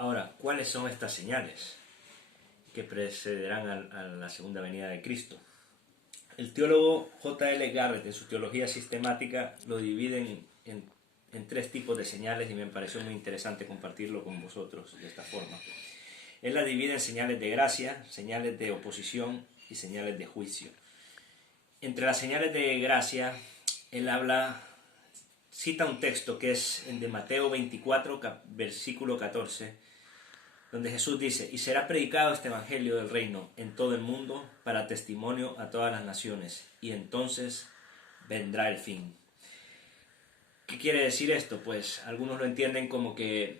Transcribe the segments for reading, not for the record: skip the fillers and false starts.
Ahora, ¿cuáles son estas señales que precederán a la segunda venida de Cristo? El teólogo J.L. Garrett, en su teología sistemática, lo divide en tres tipos de señales y me pareció muy interesante compartirlo con vosotros de esta forma. Él la divide en señales de gracia, señales de oposición y señales de juicio. Entre las señales de gracia, él cita un texto que es el de Mateo 24, versículo 14, donde Jesús dice: y será predicado este evangelio del reino en todo el mundo para testimonio a todas las naciones, y entonces vendrá el fin. ¿Qué quiere decir esto? Pues algunos lo entienden como que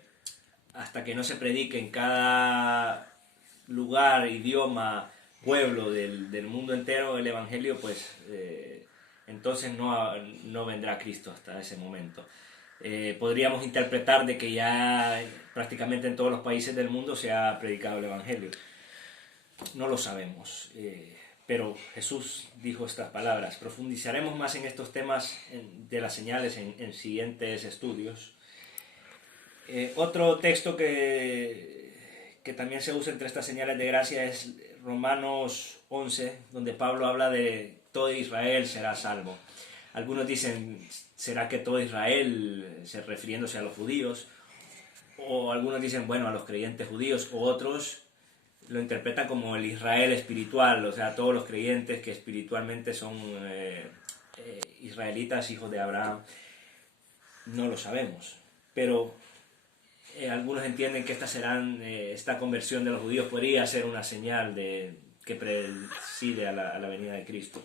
hasta que no se predique en cada lugar, idioma, pueblo del mundo entero el evangelio, pues entonces no vendrá Cristo hasta ese momento. Podríamos interpretar de que ya prácticamente en todos los países del mundo se ha predicado el evangelio. No lo sabemos, pero Jesús dijo estas palabras. Profundizaremos más en estos temas de las señales en siguientes estudios. Otro texto que también se usa entre estas señales de gracia es Romanos 11, donde Pablo habla de todo Israel será salvo. Algunos dicen, ¿será que todo Israel, refiriéndose a los judíos? O algunos dicen, bueno, a los creyentes judíos, o otros lo interpretan como el Israel espiritual, o sea, todos los creyentes que espiritualmente son israelitas, hijos de Abraham. No lo sabemos, pero algunos entienden que esta conversión de los judíos podría ser una señal que preside a la venida de Cristo.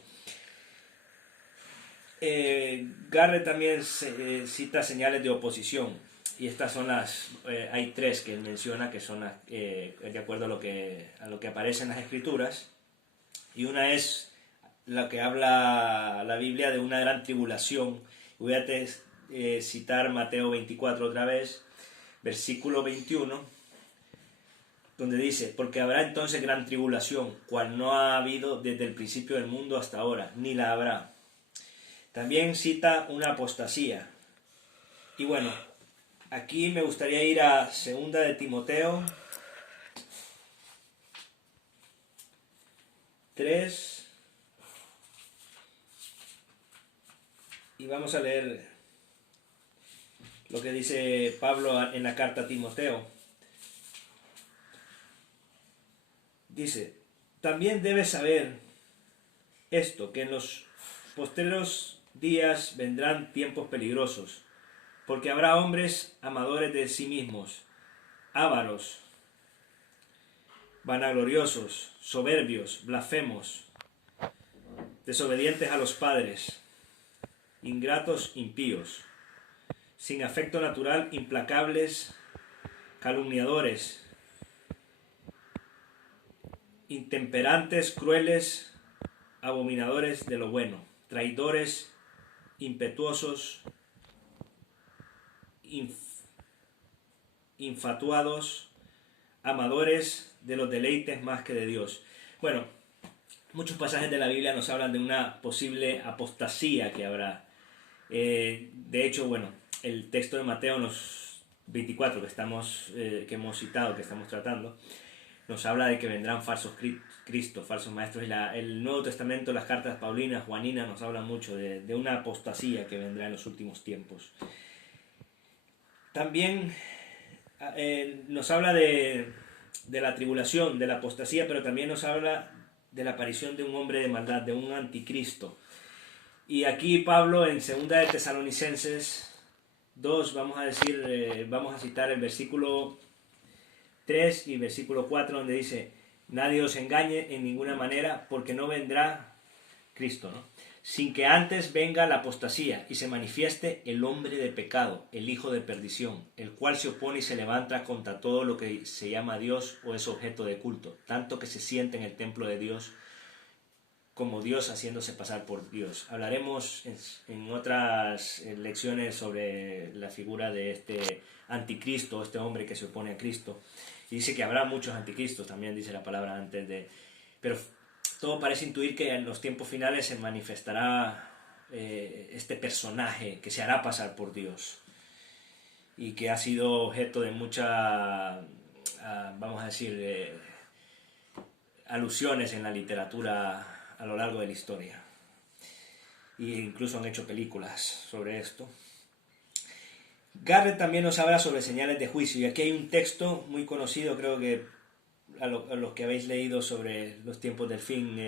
Garrett también cita señales de oposición, y estas son hay tres que él menciona que son de acuerdo a lo que aparece en las Escrituras, y una es la que habla la Biblia de una gran tribulación. Voy a citar Mateo 24 otra vez, versículo 21, donde dice: porque habrá entonces gran tribulación, cual no ha habido desde el principio del mundo hasta ahora, ni la habrá. También cita una apostasía. Y bueno, aquí me gustaría ir a 2 de Timoteo 3, y vamos a leer lo que dice Pablo en la carta a Timoteo. Dice: también debes saber esto, que en los postreros días vendrán tiempos peligrosos, porque habrá hombres amadores de sí mismos, ávaros, vanagloriosos, soberbios, blasfemos, desobedientes a los padres, ingratos, impíos, sin afecto natural, implacables, calumniadores, intemperantes, crueles, abominadores de lo bueno, traidores, impetuosos, infatuados, amadores de los deleites más que de Dios. Bueno, muchos pasajes de la Biblia nos hablan de una posible apostasía que habrá. De hecho, bueno, el texto de Mateo 24 que hemos citado, que estamos tratando, nos habla de que vendrán falsos cristos, falsos maestros. Y el Nuevo Testamento, las cartas paulinas, juaninas, nos hablan mucho de una apostasía que vendrá en los últimos tiempos. También nos habla de la tribulación, de la apostasía, pero también nos habla de la aparición de un hombre de maldad, de un anticristo. Y aquí Pablo, en 2 de Tesalonicenses 2, vamos a citar el versículo 3 y versículo 4, donde dice: nadie os engañe en ninguna manera, porque no vendrá Cristo, ¿no?, sin que antes venga la apostasía y se manifieste el hombre de pecado, el hijo de perdición, el cual se opone y se levanta contra todo lo que se llama Dios o es objeto de culto, tanto que se siente en el templo de Dios como Dios, haciéndose pasar por Dios. Hablaremos en otras lecciones sobre la figura de este anticristo, este hombre que se opone a Cristo. Y dice que habrá muchos anticristos, también dice la palabra antes de... Pero todo parece intuir que en los tiempos finales se manifestará este personaje que se hará pasar por Dios y que ha sido objeto de mucha vamos a decir, alusiones en la literatura a lo largo de la historia. E incluso han hecho películas sobre esto. Garrett también nos habla sobre señales de juicio, y aquí hay un texto muy conocido, creo que a los que habéis leído sobre los tiempos del fin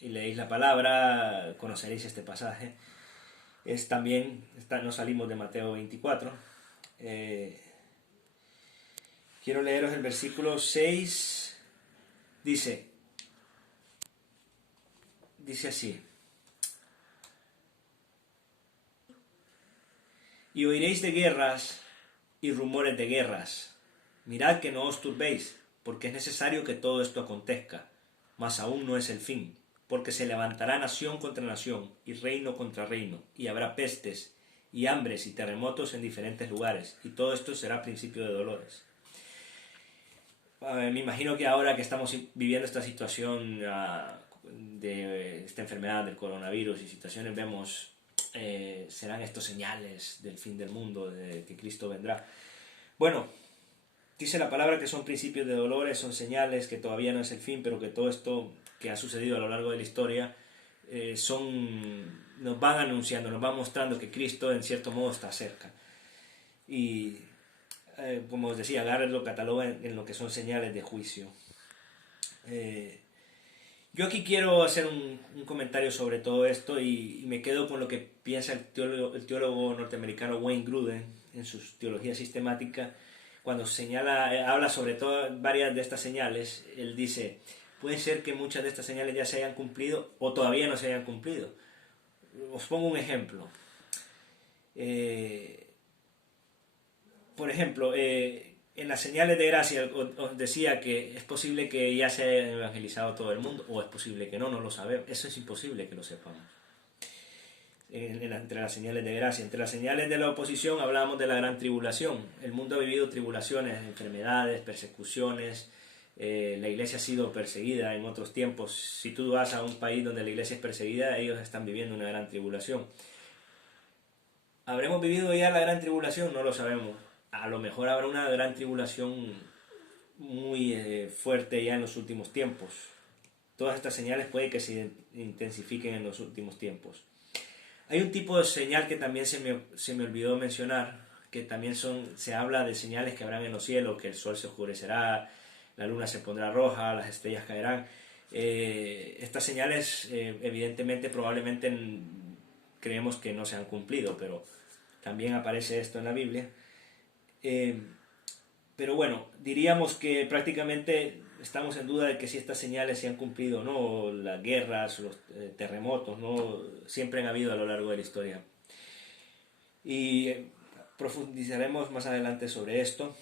y leéis la palabra, conoceréis este pasaje. Es también, no salimos de Mateo 24. Quiero leeros el versículo 6. Dice así: y oiréis de guerras y rumores de guerras. Mirad que no os turbéis, porque es necesario que todo esto acontezca, mas aún no es el fin, porque se levantará nación contra nación y reino contra reino, y habrá pestes y hambres y terremotos en diferentes lugares, y todo esto será principio de dolores. Me imagino que ahora que estamos viviendo esta situación de esta enfermedad del coronavirus y situaciones, vemos serán estos señales del fin del mundo, de que Cristo vendrá. Bueno, dice la palabra que son principios de dolores, son señales, que todavía no es el fin, pero que todo esto que ha sucedido a lo largo de la historia nos van anunciando, nos van mostrando que Cristo en cierto modo está cerca. Y como os decía, Garrett lo cataloga en lo que son señales de juicio. Yo aquí quiero hacer un comentario sobre todo esto y me quedo con lo que piensa el teólogo norteamericano Wayne Grudem en su teología sistemática. Cuando habla sobre varias de estas señales, él dice: puede ser que muchas de estas señales ya se hayan cumplido o todavía no se hayan cumplido. Os pongo un ejemplo. Por ejemplo, en las señales de gracia os decía que es posible que ya se haya evangelizado todo el mundo, o es posible que no lo sabemos. Eso es imposible que lo sepamos. Entre las señales de gracia, entre las señales de la oposición hablábamos de la gran tribulación. El mundo ha vivido tribulaciones, enfermedades, persecuciones. La iglesia ha sido perseguida en otros tiempos. Si tú vas a un país donde la iglesia es perseguida, ellos están viviendo una gran tribulación. ¿Habremos vivido ya la gran tribulación? No lo sabemos. A lo mejor habrá una gran tribulación muy fuerte ya en los últimos tiempos. Todas estas señales puede que se intensifiquen en los últimos tiempos. Hay un tipo de señal que también se me olvidó mencionar, que también se habla de señales que habrán en los cielos, que el sol se oscurecerá, la luna se pondrá roja, las estrellas caerán. Estas señales evidentemente probablemente creemos que no se han cumplido, pero también aparece esto en la Biblia. Pero bueno, diríamos que prácticamente estamos en duda de que si estas señales se han cumplido o no. Las guerras, los terremotos, ¿no? Siempre han habido a lo largo de la historia. Y profundizaremos más adelante sobre esto.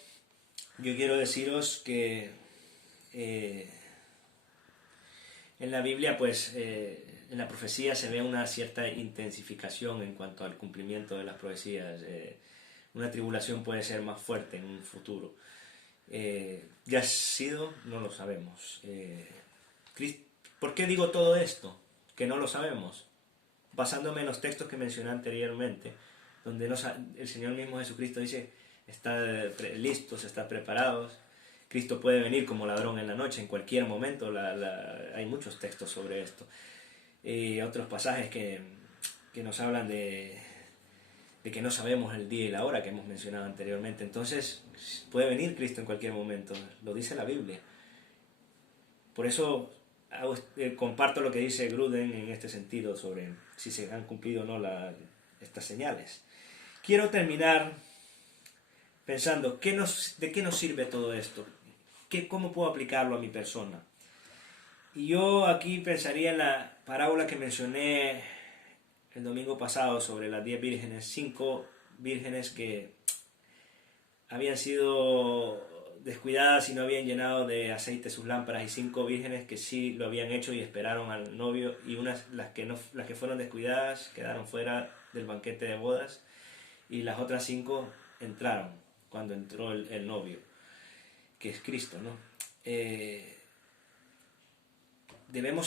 Yo quiero deciros que en la Biblia, pues, en la profecía se ve una cierta intensificación en cuanto al cumplimiento de las profecías. Una tribulación puede ser más fuerte en un futuro. ¿Ya ha sido? No lo sabemos. ¿Por qué digo todo esto? Que no lo sabemos. Basándome en los textos que mencioné anteriormente, donde el Señor mismo Jesucristo dice: estad listos, estad preparados. Cristo puede venir como ladrón en la noche, en cualquier momento. Hay muchos textos sobre esto. Otros pasajes que nos hablan de que no sabemos el día y la hora, que hemos mencionado anteriormente. Entonces, puede venir Cristo en cualquier momento, lo dice la Biblia. Por eso comparto lo que dice Grudem en este sentido, sobre si se han cumplido o no estas señales. Quiero terminar pensando, ¿de qué nos sirve todo esto? ¿Cómo puedo aplicarlo a mi persona? Y yo aquí pensaría en la parábola que mencioné el domingo pasado sobre las 10 vírgenes, 5 vírgenes que habían sido descuidadas y no habían llenado de aceite sus lámparas, y 5 vírgenes que sí lo habían hecho y esperaron al novio, y las que fueron descuidadas quedaron fuera del banquete de bodas, y las otras 5 entraron cuando entró el novio, que es Cristo, ¿no? Debemos